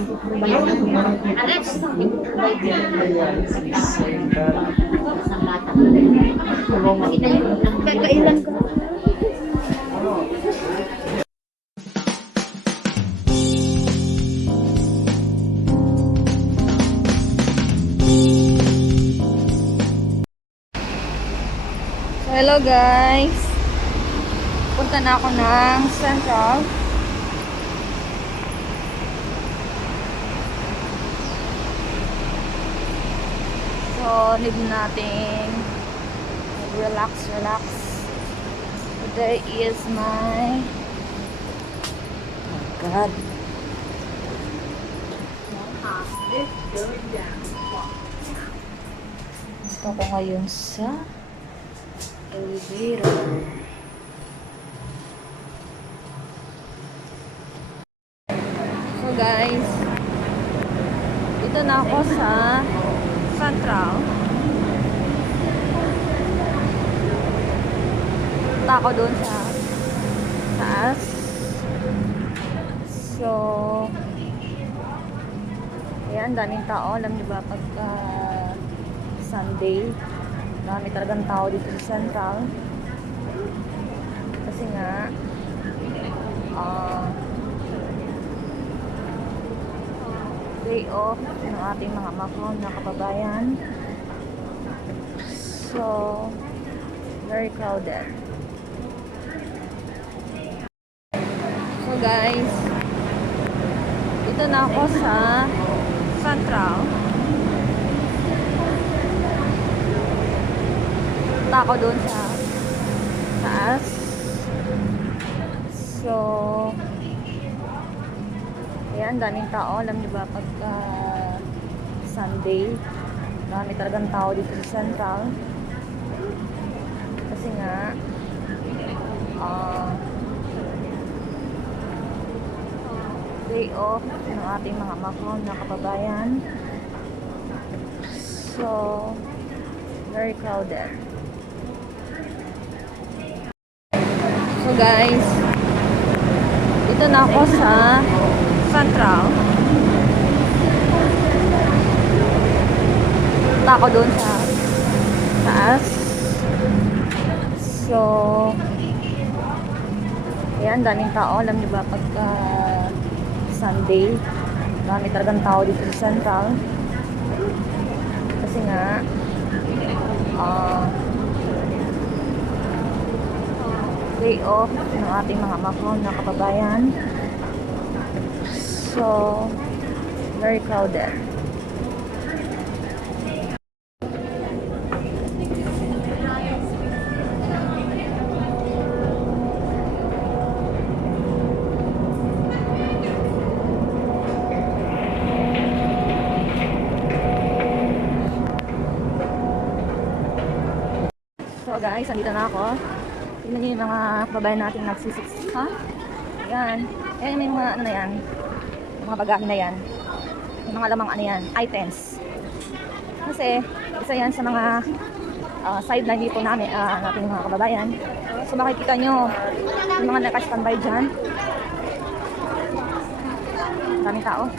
Kailan ko? Hello guys! Punta na ako ng Central. So, need natin relax. Today is my God. Gusto ko ngayon sa elevator. So guys, dito na ako sa Central. Punta ako doon sa taas. So, ayan, daming tao. Alam niyo ba, pagka Sunday, dami talagang tao dito sa Central. Kasi nga, day off ng ating mga Macau na kababayan. So, very crowded. So guys, dito na ako sa Central. Punta ako doon sa taas. So, ayan, daming tao. Alam niyo ba, pagka Sunday, dami talagang tao dito sa Central. Kasi nga, day off ng ating mga Macau na kababayan. So, very crowded. So guys, dito na ako sa Central. Punta ako doon sa taas. So, ayan, daming tao. Alam niyo ba, pagka Sunday, dami talagang tao dito sa Central. Kasi nga, day off ng ating mga Macau na kababayan. So, very crowded. So guys, andito na ako. Tingnan niyo yung mga kababayan natin nagsisiks. Ha? Ayan. Ayan, may mga ano na yan. Mga bagahe na yan. May mga lamang ano yan. Items. Kasi, isa yan sa mga sideline dito namin, natin mga kababayan. So makikita nyo, yung mga naka-standby dyan. Daming tao.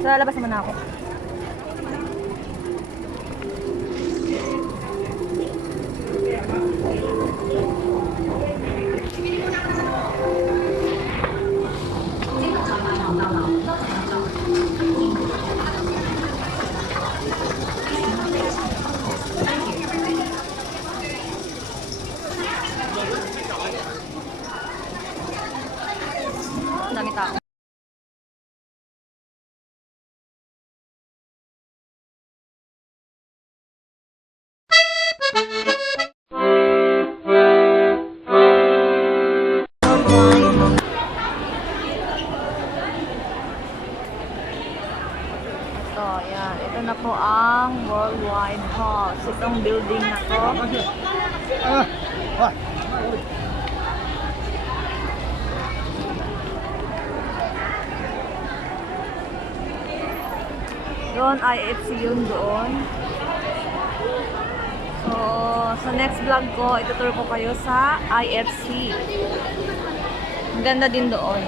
So lalabas naman ako. Dami tao. Ito, yan. Ito na po ang Worldwide Hall. Itong building na to. Doon, IFC yun doon. So, sa next vlog ko, itutur ko kayo sa IFC. Ang ganda din doon.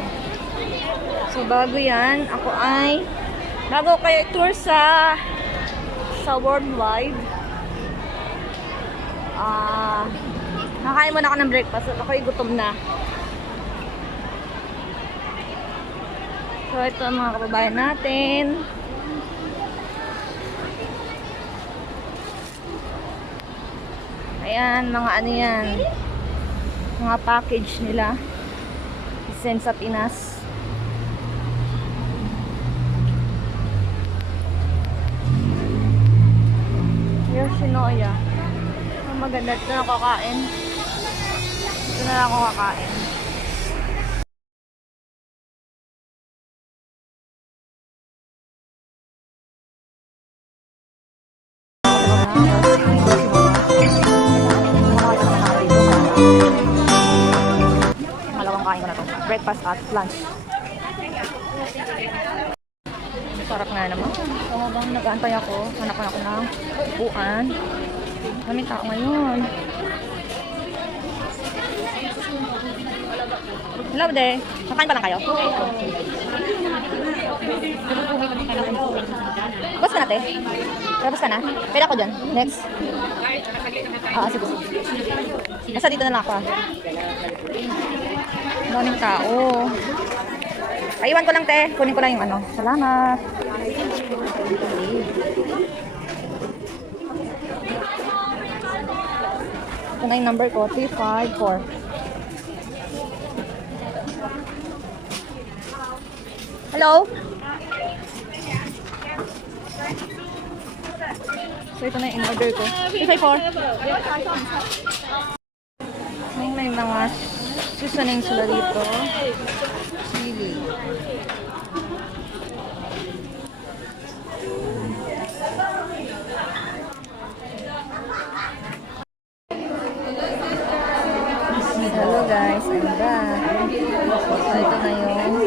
So, bago yan, bago kayo tour sa Worldwide. Nakain muna ako ng breakfast at ako'y gutom na. So, ito ang mga kababayan natin. Ayan, mga ano yan. Mga package nila. Send sa Pinas. Yoshinoya. Ang maganda. Ito na ako kakain. Ito na lang ako kakain. Malawang kain ko na to. Breakfast at lunch. Sarap nga naman. So, habang nag-aantay ako, hanap ako ng upuan. Maraming tao ngayon. Hello, de. Nakain pa lang kayo? Bus ka na, te? Bus ka na? Pwede ako dyan. Next. Sige. Basta dito na lang ako. Maraming tao. Iwan ko lang, te. Kunin ko lang yung ano. Salamat. Ito na yung number ko. 354. Hello? So, ito na yung in-order ko. 354. May mga seasoning sila dito. Chili. Hello guys, I'm back. So, ito na yung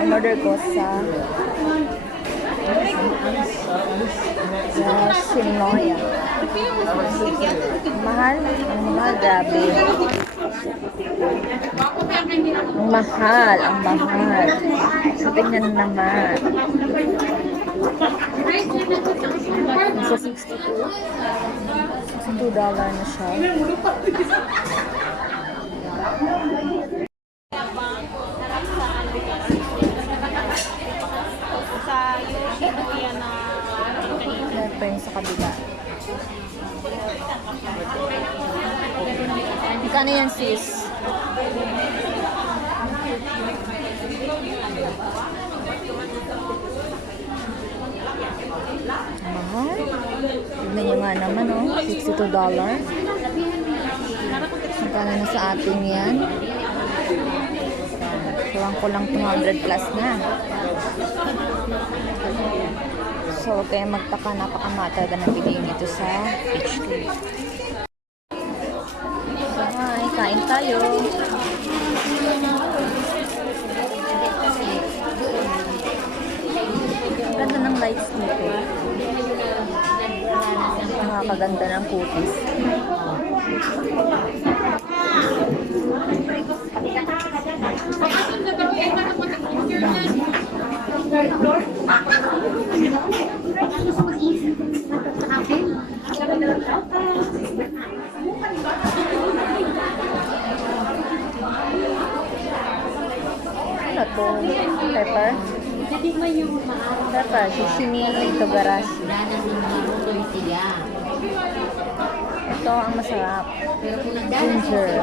in-order ko sa Yoshinoya. Mahal? Ang mahal, grabe. Ang mahal. So, tingnan naman. Nasa $62 na siya. Ito yung sa kabila. Magkano yan, sis? Mahal. Tignan nyo nga naman, oh. $62. Magkano na sa atin yan? Kulang ko lang 200 plus na. So, huwag kayong magtaka, napakamahal talaga na bilihin ito sa HQ. So, hi, kain tayo. Ganda ng lights nito. Nakakaganda ng cookies. Ano to? Pepper? Pepper, sashimi, togarashi. Ito ang masarap. Ginger.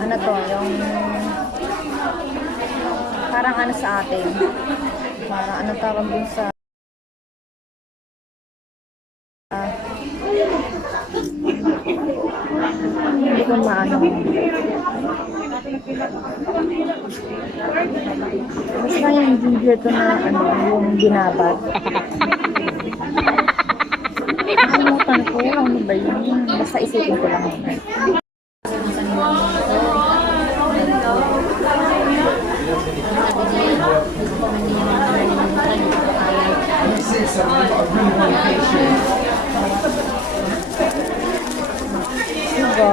Ano to? Yung parang ano sa atin. Parang ano tawag dun sa hindi ko maano. Basta yung ginger to na ano, yung binabat. Nakalimutan ko, ano ba yun? Basta isipin ko lang muna. Diba?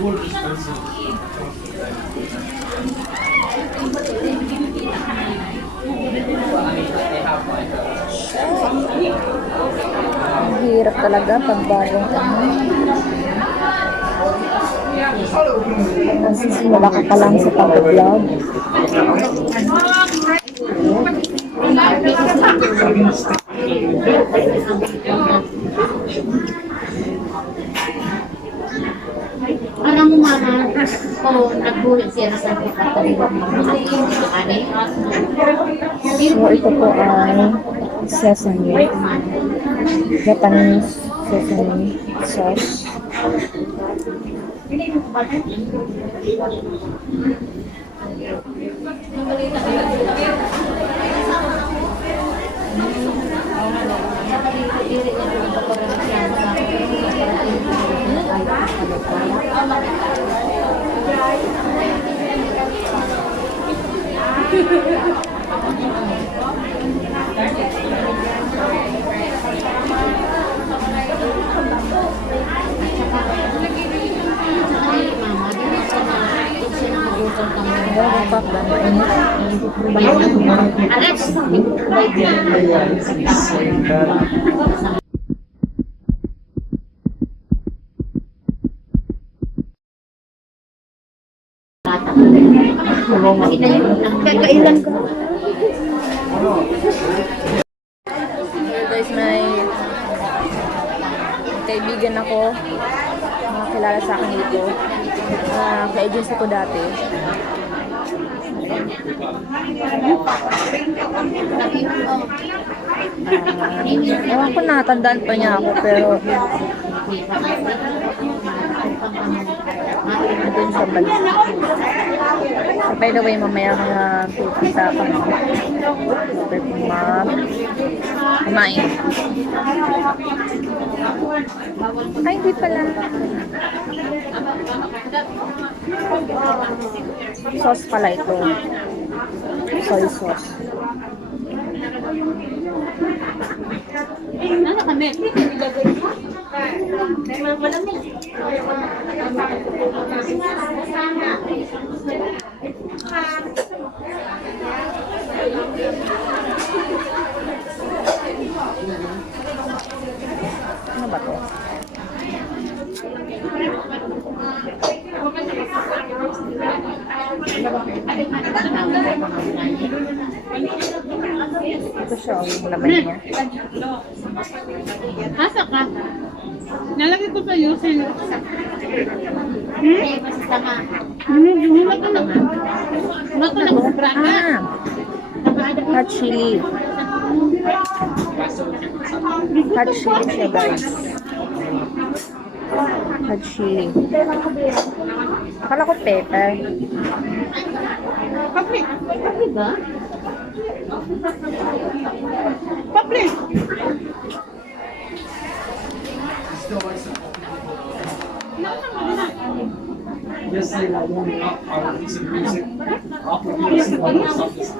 Ang hirap talaga pag bagong ano. Nagsisimula ka pa lang sa pag-vlog. Alam mo mama, o nagbulit siya sa pagkataliwan ng mga ani. So, ito po ay sesame. Japanese sesame sauce. Kakailan ka? Guys, may kaibigan ako, nakakilala sa akin dito. Ka-agency ko dati. Ewan ko, nakatandaan pa niya ako, pero doon sa balik. So, by the way, mamaya mga pupunta pa ako. Kumain. Ay, hindi pala. Sauce pala ito. Soy sauce. Ano kami? Ano ba to? Ito siya, yung laman niya. Asa ka? Nalagay ko sa yusin. Sama. Ano ka na? Ano ka na? Hot chili. Hot chili siya, guys. Hot chili. Akala ko pepper. Papri. Ano ba? Papri. Just say that one up our piece of music. After music, I will stop this.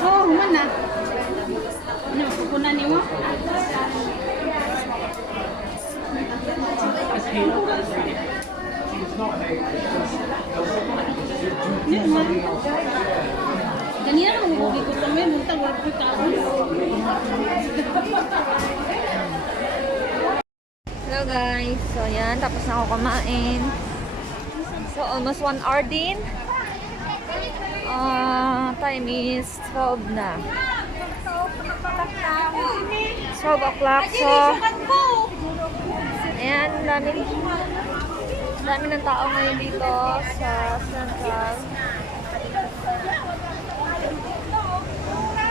Oh, mana? Ano, kukunan niyo? Kanina nang huwag ko kami, muntang wala ko taon. Hello guys. So yan, tapos na ako kumain. So almost 1 hour din. Time is 12 na. 12 o'clock. So ayan, dami ng tao ngayon dito sa Central.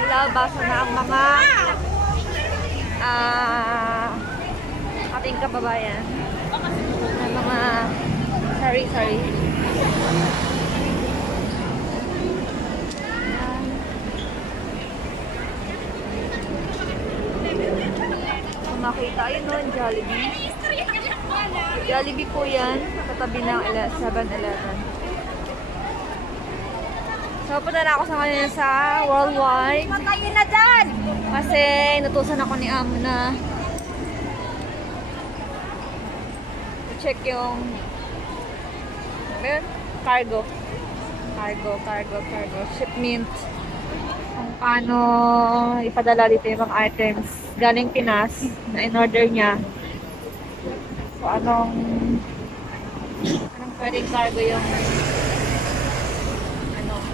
Lalabasa na ang mga ating kababayan. Ang mga sorry. Kung makita yun nun, Jollibee. Jollibee po yan. Katabi ng 7-Eleven. So, punta na ako sa kanila sa Worldwide. Patayin na dyan! Kasi inutusan ako ni Amo na check yung cargo. Shipment. Kung paano ipadala dito yung mga items galing Pinas na in-order niya. So, anong pwedeng cargo yung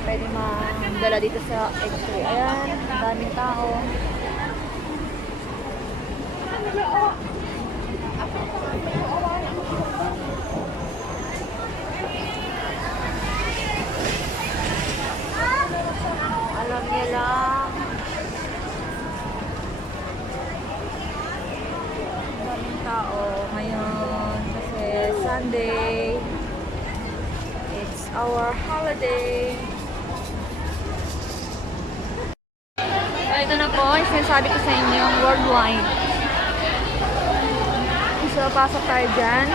pwede madala dito sa X-ray. Ayan, ang daming tao. Alam niya lang. Ang daming tao ngayon kasi Sunday. It's our holiday. So, ito na po, yung sinasabi ko sa inyo, yung Worldwide. So, pasok tayo dyan.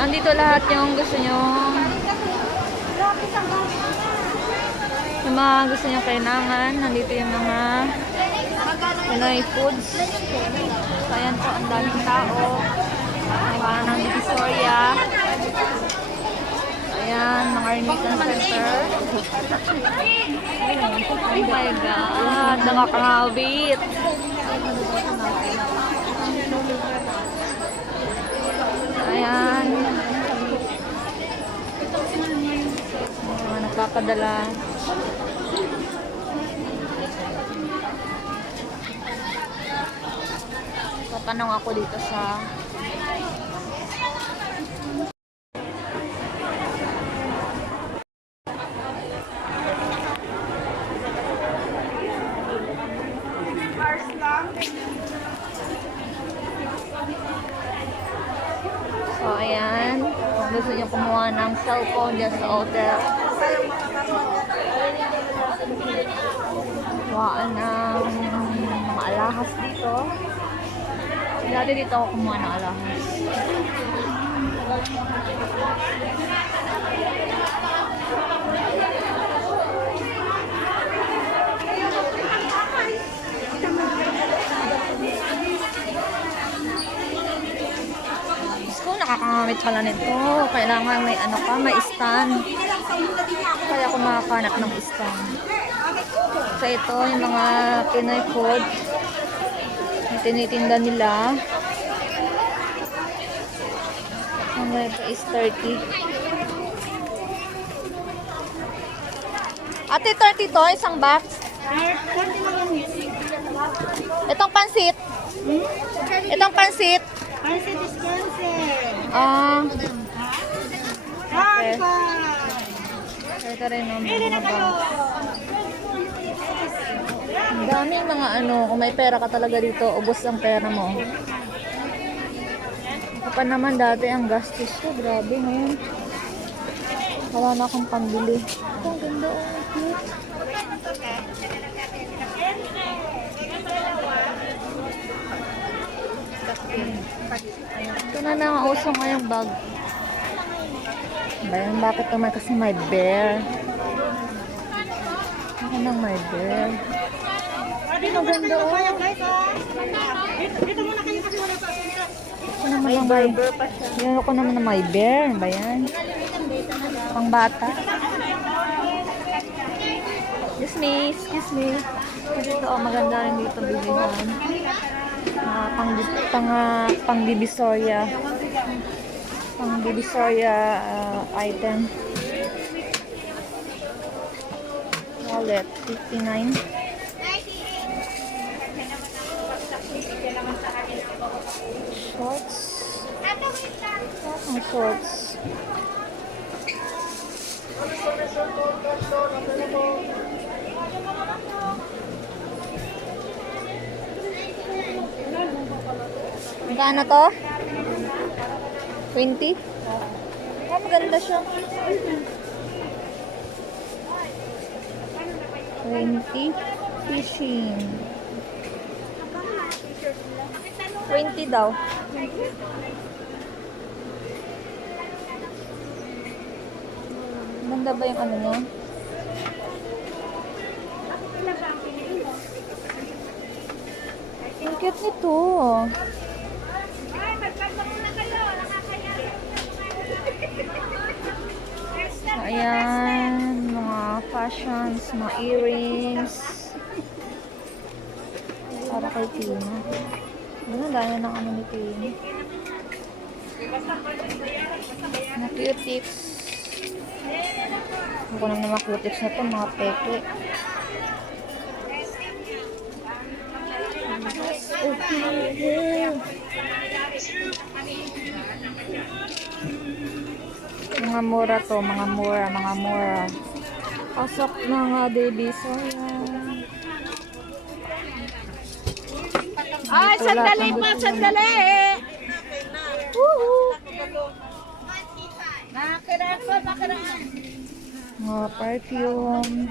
Andito lahat yung gusto nyo. Yung mga gusto nyo kailangan. Nandito yung mga Pinoy foods. So, ayan po, ang daming tao. Mga ng Divisoria. Ayan, mga remittance center. Oh my God, nakakawit. Ayan. Mga nagpapadala. Tatanong ako dito sa So, ayan. Kung gusto nyo kumuha ng cellphone dyan sa hotel. Kuhaan ng mga alahas dito. Dati dito ako kumuha ng alahas. Nakakamit pala nito. Kailangan may ano ka, may stand. Kaya ako makakanap ng stand. So ito, yung mga Pinoy food na tinitinda nila. Ang ito is 30. Ate, 30 to, isang box. Itong pansit. Itong pansit. Pansit is cancer. Okay. Ito rin no, mga bag. Ang daming mga ano, kung may pera ka talaga dito, ubos ang pera mo. Ako pa naman dati ang gastos ko, grabe ngayon. Wala na akong pambili. Ito, ang ganda, oh, cute. Ito na lang ang uso ngayong bag. Bayan, bakit naman kasi may bear? Ako nang may bear. Maganda oh. Ako naman lang may bear. Yan ako naman na may bear. Bayan. Pang bata. Excuse me. Dito oh, maganda rin dito bilihan. Pang Divisoria item. Wallet 59. Shorts. Ang shorts. Magkano to? 20? Oh, maganda siya. 20 fishing. 20 daw. Ganda ba yung ano niya? Ang cute nito. So, ayan, mga fashions, mga earrings. Para kay Tina. Ganun, dahil ng ano ni Tina. Mga cutics. Ako naman ng mga cutics na to, mga peke. Okay. Mga mura to, mga mura. Pasok na nga, baby. So, yan. Ay, sandali pa, sandali! Woohoo! Nakakiraan pa, nakakiraan. Mga perfume.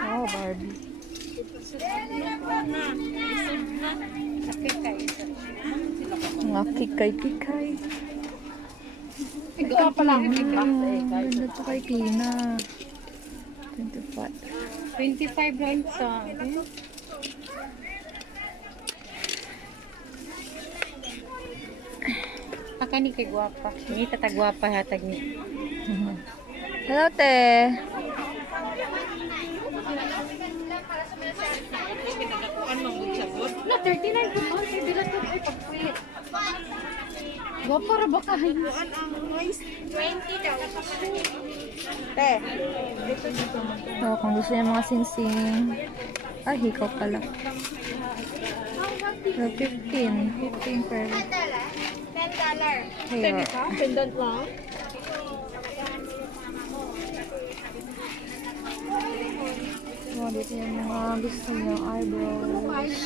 Oh, Barbie. Mga kikay-kikay. Ikaw pa lang. Ganda to kay Tina. 25. 25 lang sa Pakani kay guwapa. Ni tatagwapa hatag ni. Hello, te. Na 39 ko man kay dila to ay pagpulit. Guwapa ra ba kahay? 20 daw. So, kung gusto niya mga sing-sing. Ah, hikaw pala. So, 15 per. Kaya, Pendant lang. so, dito yung mga gusto niya. Eyebrows.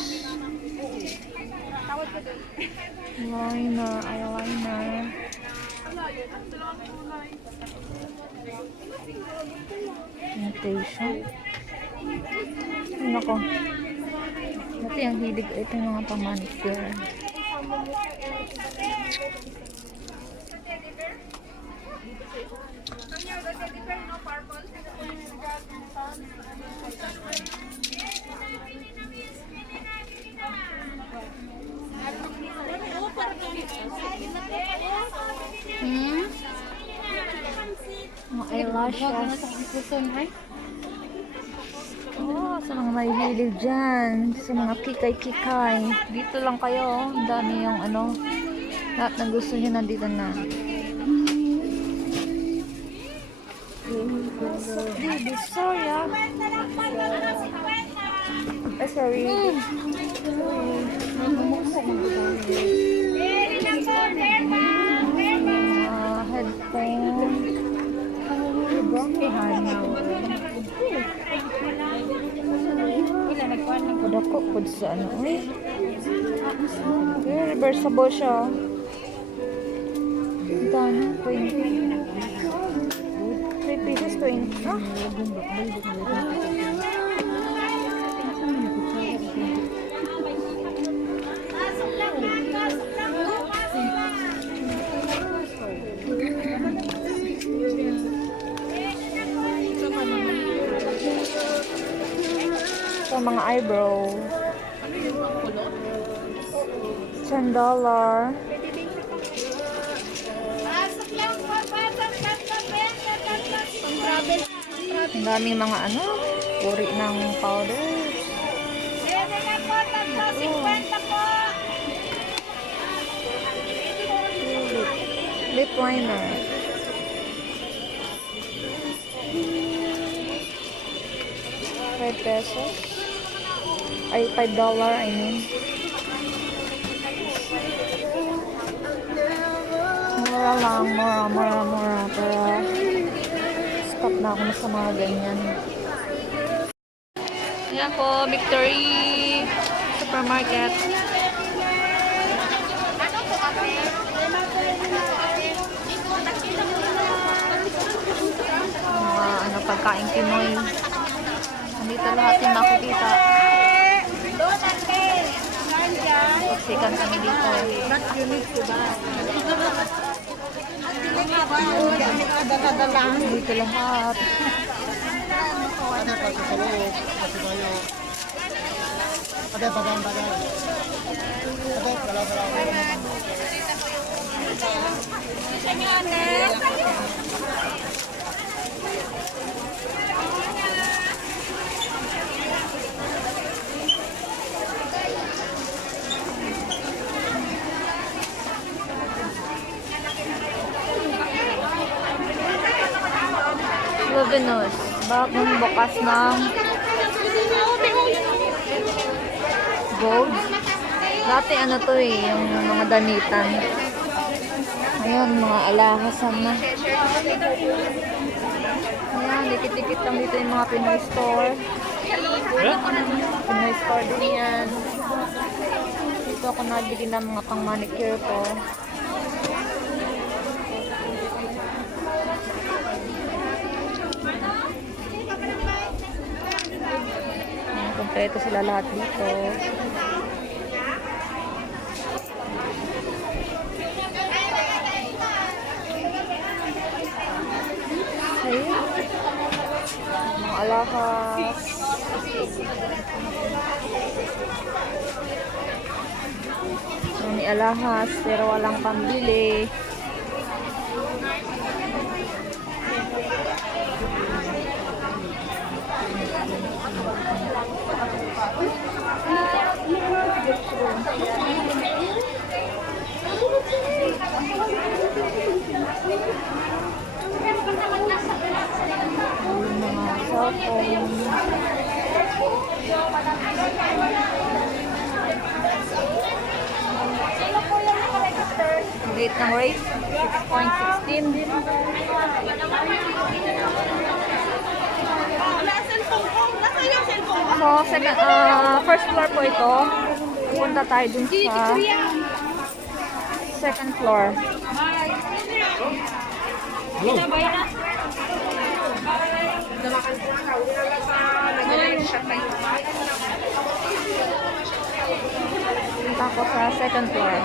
Eyeliner. Imitation. Ay, nako. Dati ang hilig ito yung mga pamanicure. Mga eyelashes. Oh, sa mga may hilig dyan. Sa mga kikay-kikay. Dito lang kayo. Ang dami yung ano. Lahat ng gusto nyo nandito na. Baby, sorry ah. Sorry. Headphone. Kodako pod sa ano. Reversible siya. Dana, 20. 3 pieces, 20. Ah? Sa mga eyebrow. $10. Ang daming mga ano, uri ng powder. Lip liner. $5. Ay, $5, I mean. Mura lang, mura. Pero, stop na ako sa mga ganyan. Yan po, Victory Supermarket. Mga ano, pagkain Pinoy. Dito lahat yung makikita. Siksikan kami dito. Dito lahat. Luminous. Bagong bukas ng gold. Dati ano to eh, yung mga damitan. Ayan, mga alahasan na. Ayan, dikit-dikit lang dito yung mga Pinoy store. Pinoy store din yan. Dito ako nabili ng mga pang manicure ko. Ayan, kompleto sila lahat dito. Ayun. Mga alahas. May alahas pero walang pambili. Mga cellphone. Rate ng rate, 6.16. So, first floor po ito. Punta tayo dun sa second floor. Punta ko sa second floor.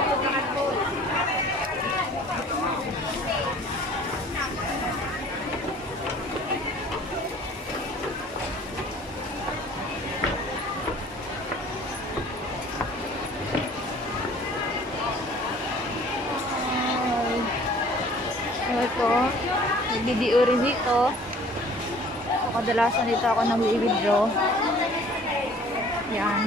Ito, nag-video rin dito. So, kadalasan dito ako nag-withdraw. Yan.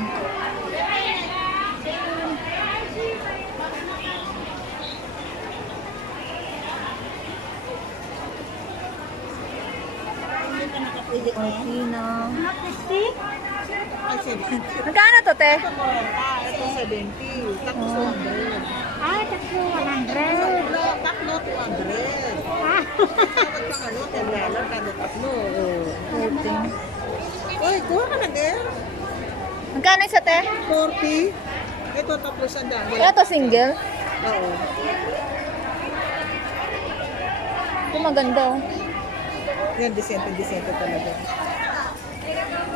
Cortina. Magkano to, te? Ito 70. Tapos 100. Ay, tatlo, 100. Tatlo 200. Tawag ka ano, $10 tatlo. Rating. Uy, kuha ka na din. Magkano isa, te? 40. Ito tapos sandaan. Ito single. Oo. Ito maganda. Oh. Yan, disente talaga.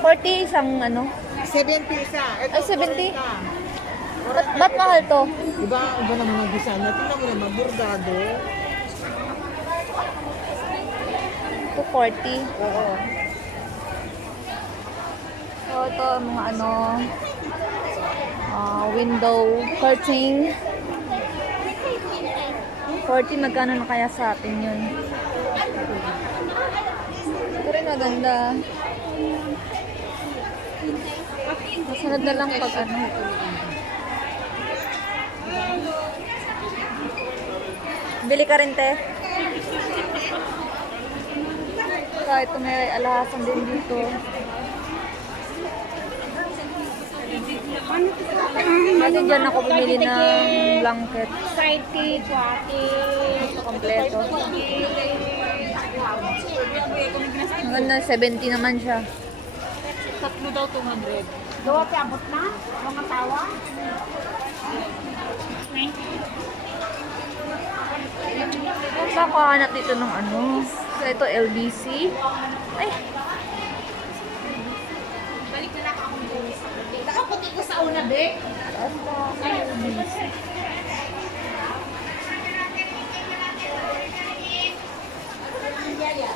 40 isang ano. 70 isa. Ito, Ay, 70? 40. Ba't mahal to? Iba ng mga design na. Tingnan mo naman, bordado. 240. Oo. So, ito mga ano, window curtain. 40, magkano na kaya sa atin yun? Ito rin maganda. Masunod na lang pag ano. Bili ka rin, te. So, ito may alahasan din dito. Kasi dyan ako bumili ng blanket. Side Kompleto. Maganda, 70 naman siya. Tatlo daw 200. Gawa pa abot na? Mga tawa? Saan ako hanap dito ng ano? So, ito LBC. Ay! So,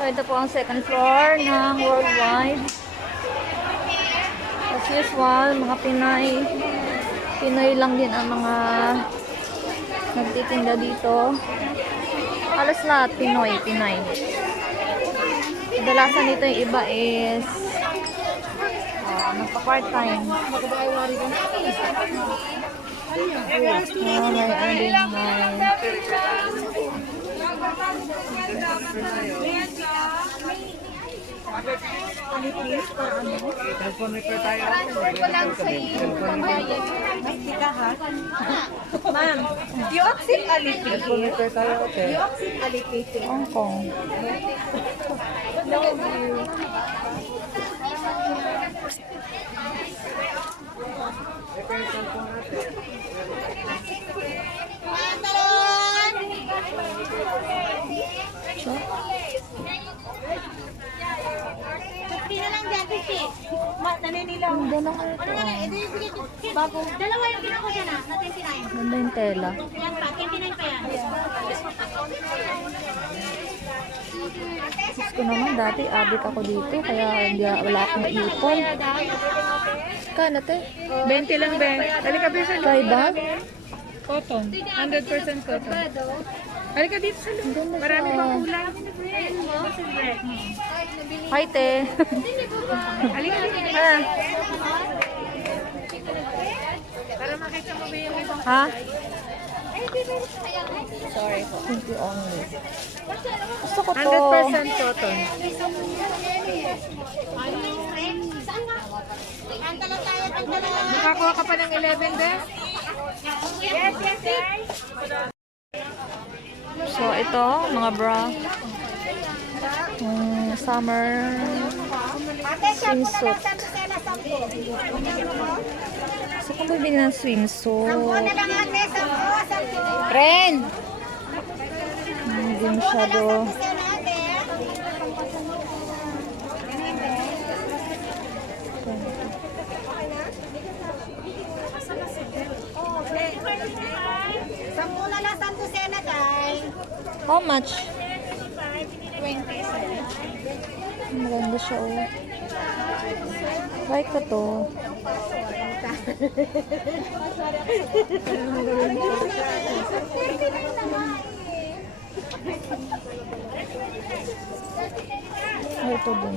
ito po ang second floor ng Worldwide. As usual, mga Pinoy lang din ang mga nagtitinda dito. Halos lahat Pinoy. Kadalasan dito yung iba is nagpa-part-time. May earning Cellphone repair tayo. Ma'am, you accept Alipay. Cellphone repair tayo, okay. You accept Alipay. Hong Kong. Repair cellphone natin. Naninilaw. Ganda lang ito. Dalawa yung kinuha ko dyan na 29. Ganda yung tela. Yan pa, 29 pa yan. Sus ko naman, dati addict ako dito. Kaya wala akong ipon. Kano te? 20 lang, Ben. Halika, Bisa. Try bag? Cotton. 100% cotton. Halika dito sa loob. Ganda siya. Marami pang kulay. Hi te. Halika, halika. Ah, Para makita mo ba yung ibang... ha? Sorry po. Thank you only. Gusto ko to. 100% cotton. Nakakuha ka pa ng 11, Ben? So, ito, mga bra. Summer swimsuit. So, kung bibili ng swimsuit. Friend! Hindi masyado. Sampu na lang Santo Sena, tay. How much? 20. Maganda siya, oh. Like ko to. Ay, ito din.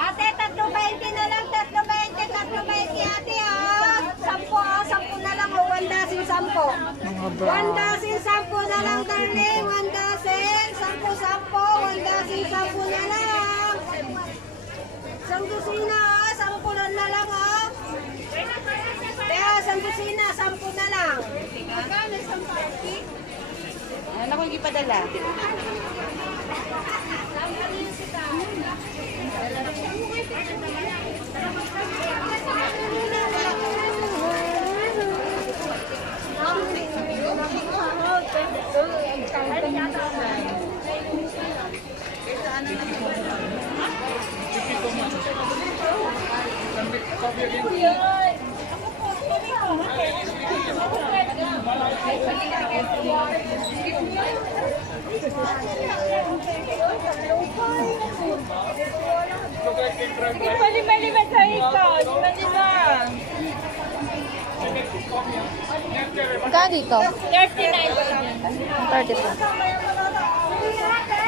Ate, 3.20 na lang, 3.20 ate ah. 10 na lang, 1 dozen 10. Mga bra. 1 dozen 10 na lang, darling. 1 dozen, 10, 1 dozen 10 na lang. Isang dosina, 10 na lang ah. Kaya, isang dosina, 10 na lang. Magkano isang party? Ano ko ipadala? Mali-mali sa ikaw. Magkano dito? 39. 30 po.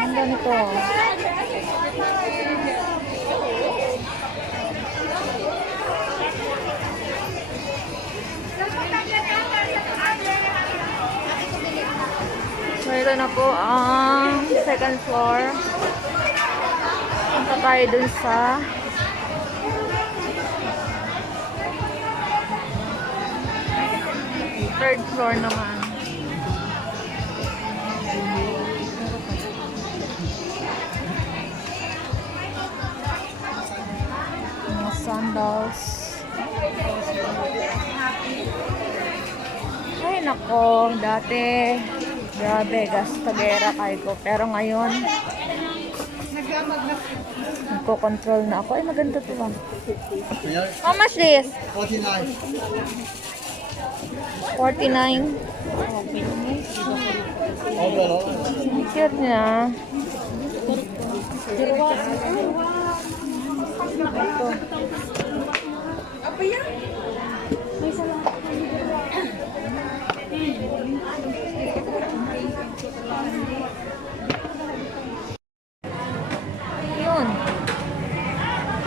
Ang ganito. So, ito na po ang second floor. Punta tayo dun sa third floor naman. Mga sandals. Ay nako, dati grabe, gastadera kayo ko. Pero ngayon, Nagko-control na ako. Ay, maganda to ah. How much this? 49. 49. Cute niya. Yun.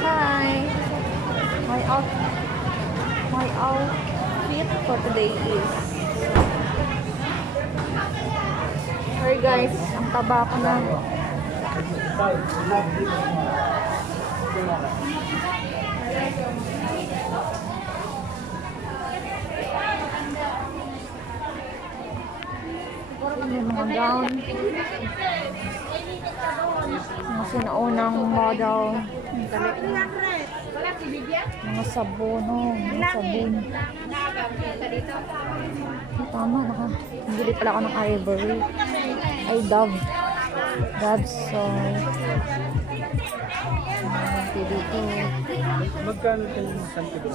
Hi. My outfit for today is sorry guys, ang taba ko na. Yung mga gown. Mga sinaunang model. Mga sabon, mga sabon. Tama, bili pala ako ng Ivory. Ay, Dove. Dove soap. Dito. Magkano kayo ng santibo?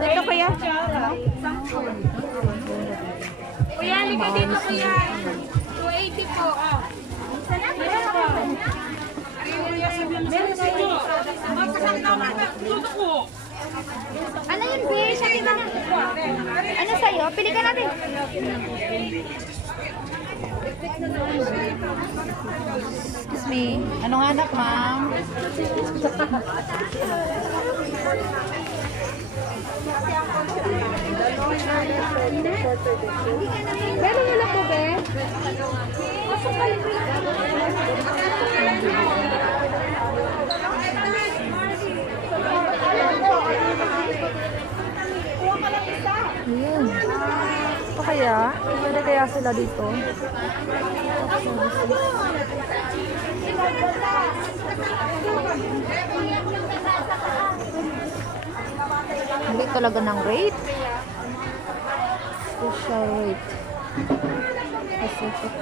Ito kaya? Kuya, liga dito kuya. 280 po. Ano yun, be? Sabi ka na. Ano sa'yo? Pili ka natin. Excuse me. Anong anak, ma'am? Meron wala po, be? Ayun. Ito kaya? Pwede kaya sila dito? Hindi talaga ng rate. Special rate. Pacific.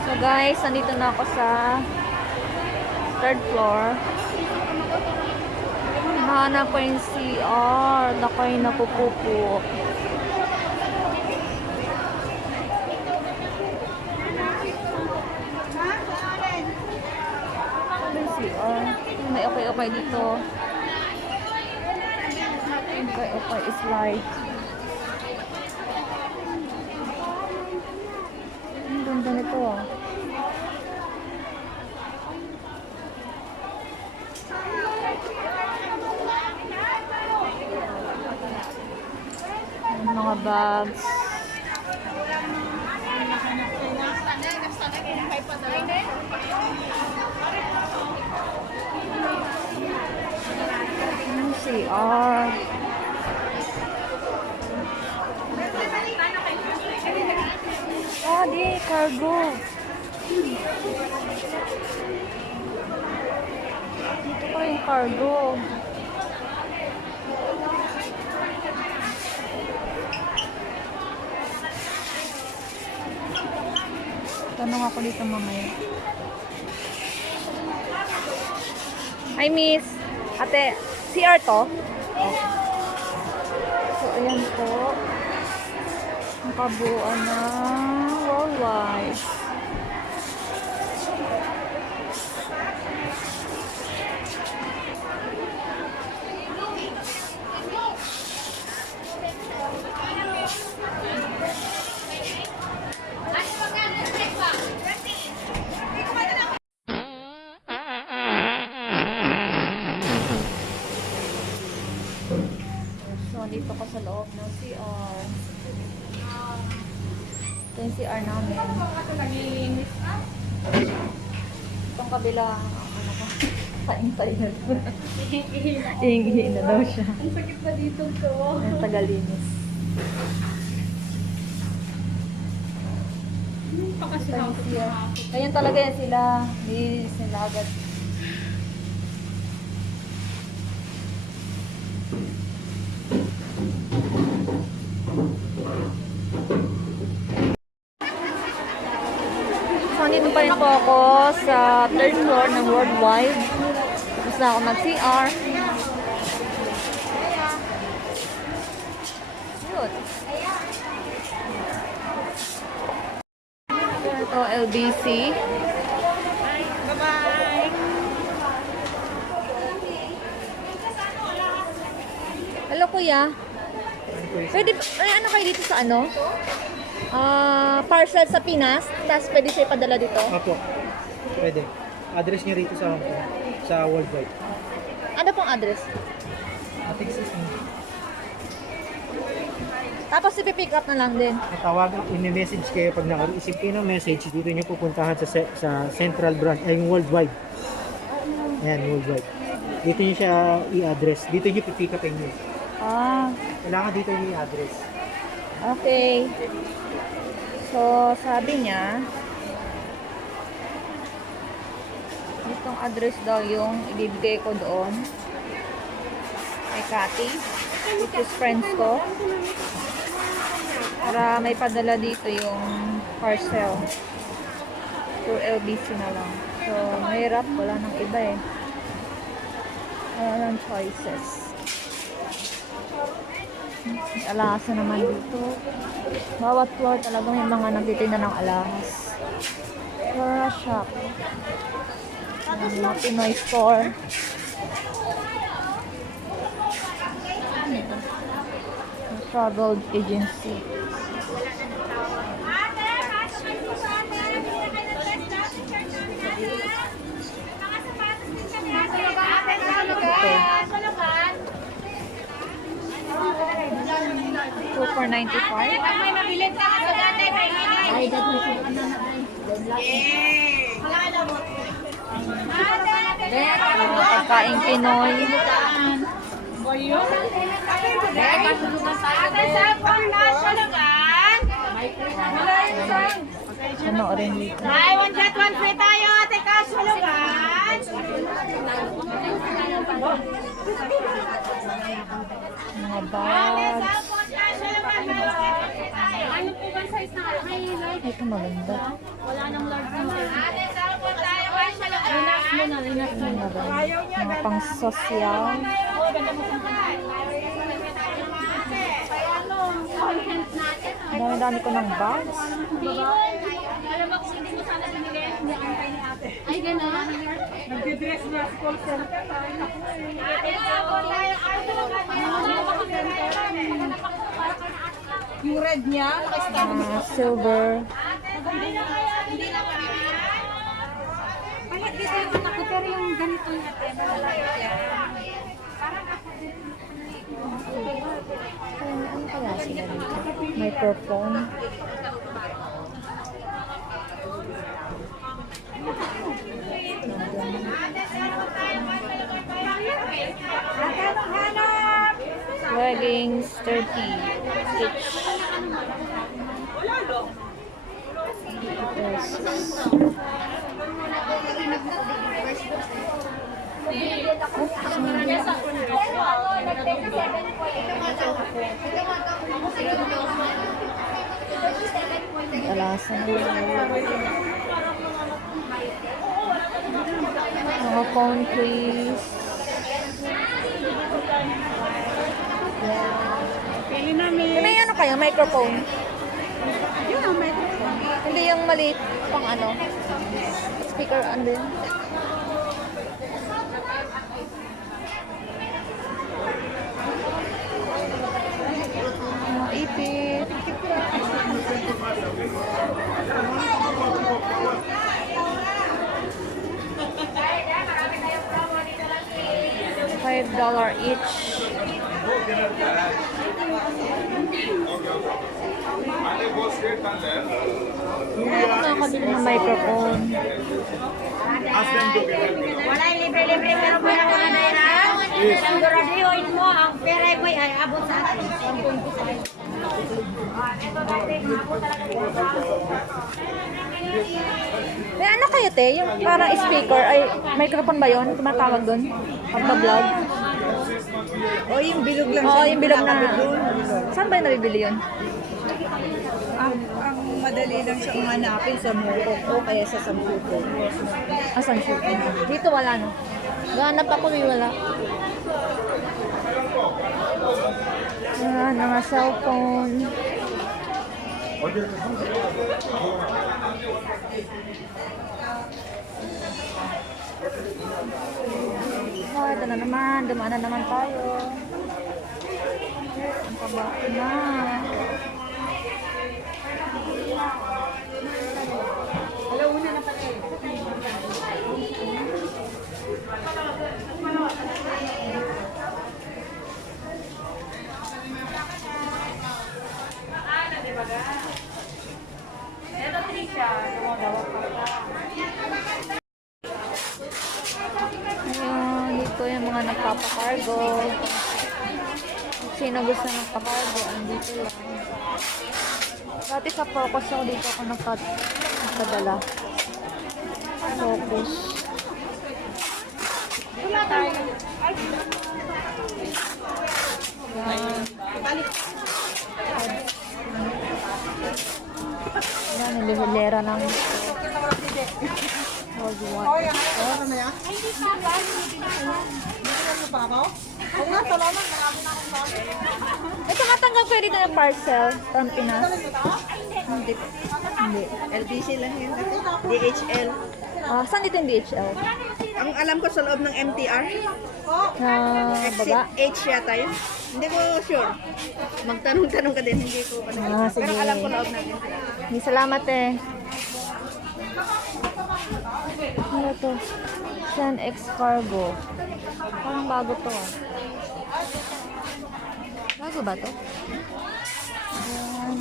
So guys, nandito na ako sa third floor. Hanap ko yung CR. Nakoy napupupo. May CR. May okay dito. Okay is light. Ang ganda nito ah. Mga bags. CR. Oh, di cargo. Dito pa yung cargo. Tanong ako dito mamaya. Hi, miss. Ate, CR to? So, ayan po. Ang kabuuan na worldwide. So, dito ko sa loob ng CR. Ito yung CR namin. Itong kabila, ano ko. Kain-kain na doon. Ihingi na daw siya. Ang sakit pa dito to. Ang tagalinis. Pa kasi ako. Ganyan talaga yan sila. Linis nila agad. So, nandito pa rin po ako sa third floor ng Worldwide. Tapos na ako mag-CR. Yun. Ito, LBC. Bye-bye. Hello, kuya. Pwede, ay, ano kayo dito sa ano? Parcel sa Pinas, tapos pwede siya ipadala dito? Opo. Pwede. Address niya rito sa Hong Kong. Sa Worldwide. Ano pong address? Ating system. Tapos ipipick up na lang din. Natawagan, i-message kayo pag naka-receive kayo ng message, dito niyo pupuntahan sa central branch, ay yung Worldwide. Ayan, Worldwide. Dito niyo siya i-address. Dito niyo pipick upin niyo. Ah, Kailangan dito niyo i-address. okay. So, sabi niya, itong address daw yung ibibigay ko doon kay Cathy, which is friends ko, para may padala dito yung parcel through LBC na lang. So, mahirap, wala nang iba eh. Wala nang choices. May alahasa naman dito. Bawat floor talaga may mga nagtitinda ng alahas. Flora shop. Mga Pinoy store. Travel agency. Ito. 2 for 95. Pagkain Pinoy. Panoorin dito. Ay, one shot, one free tayo. Ate Kasulugan. Mga bags. Ano po ba size na highlight? Ito maganda. Wala nang large ng Ate, salpon tayo. Kasulugan. Relax mo na, relax mo na. Maganda. Mga pang sosyal. Dami-dami ko ng bags. Alam mo kung hindi mo sana binili, hindi ang kay ni ate. Ay, gano'n? Nagdi-dress na sa call center. Ate, salpon tayo. Kasulugan. Yung red niya, naka-stamp. Silver. Pahit dito yung anak ko, pero yung ganito niya, Ano kaya sila dito? Microphone. Leggings, 30 stitch. Alasan mga phone case. Pili namin. May ano kayo? Microphone? Hindi yung maliit pang ano. Speaker on din. Mga ipit. $5 each. Nakakabili ng microphone. Wala yung libre-libre pero pera ko na yan. Siguraduhin mo ang pera mo ay abot sa atin. May ano kayo, te? Yung parang speaker, ay microphone ba yun? Tumatawag doon? Pagpa-vlog? O yung bilog lang Oo, yung bilog na. Saan ba yung nabibili yun? Ang madali lang siyang hanapin sa Mukok o kaya sa Sampuko. Asan siya? Dito wala, no? Ganap ako, may wala. Ayan, mga cellphone. Oh, ito na naman. Dumaan na naman tayo. Ang kaba na. Ayan, dito yung mga nagpapakargo. Sino gusto nagpakargo, andito lang. Dati sa Focus ako, dito ako nagpadala. Focus. Ayan. Ayan, nilihilera ng ito matanggap kayo dito ng parcel from Pinas. Hindi. Hindi. LBC lang yun. DHL. Ah, saan dito yung DHL? Ang alam ko sa loob ng MTR. Baga? H yata yun. Hindi ko sure. Magtanong-tanong ka din. Hindi ko pa Ah, sige. Pero alam ko loob ng MTR. Salamat eh. Ano to? Send X Cargo. Parang bago to ah. Bago ba to? Ayan.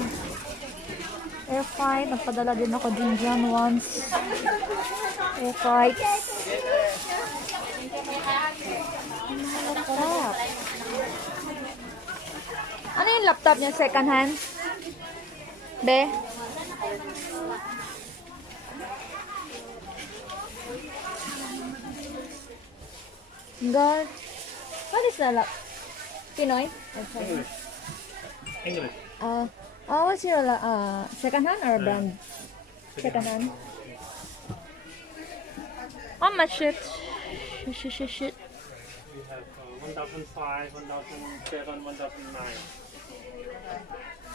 Air flight. Nagpadala din ako din dyan once. Air flight. Sarap. Ano yung laptop niya? Second hand? Be? God. What is that? Pinoy? English. What's your second hand or brand? Second hand. How much it? Shit. We have 1005, 1007, 1009.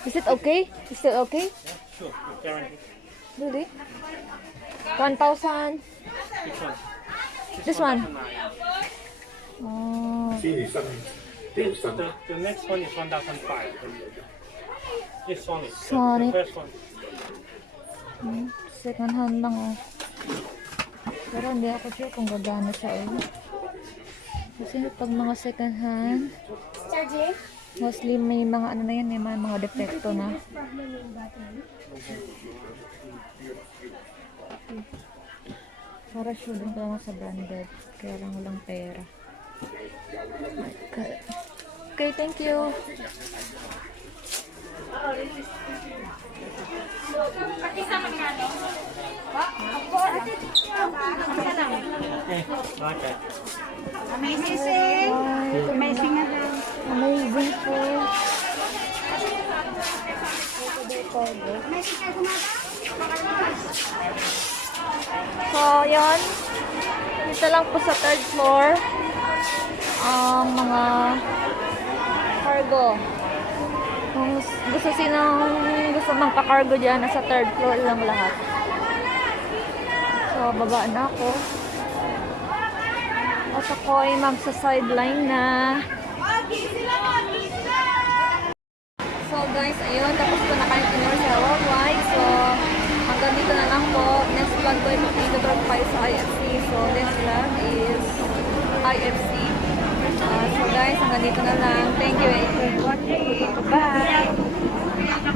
Is it okay? Is it okay? Sure, guarantee. Really? 1,000. Which one? This one. 1009. Oh. The next one is 1005. It's Sonic. Sonic. The first one. Second hand lang oh. Pero hindi ako sure kung gagana siya oh. Kasi pag mga second hand, mostly may mga ano na yan, may mga defecto na. Para sure din ko lang sa branded. Kaya lang walang pera. Okay, thank you. Okay. Amazing. Amazing na lang. Amazing food. So, yun. Dito lang po sa third floor. Ang mga cargo. Kung gusto magpa-cargo dyan, nasa third floor lang lahat. So, babaan na ako. At ako ay magsa-sideline na. So guys, ayun, tapos ko na kayo tinur sa worldwide. So, hanggang dito na lang po. Next vlog ko ay magtituturo ko kayo sa IFC. So, next vlog is IFC. So guys, hanggang dito na lang. Thank you for watching.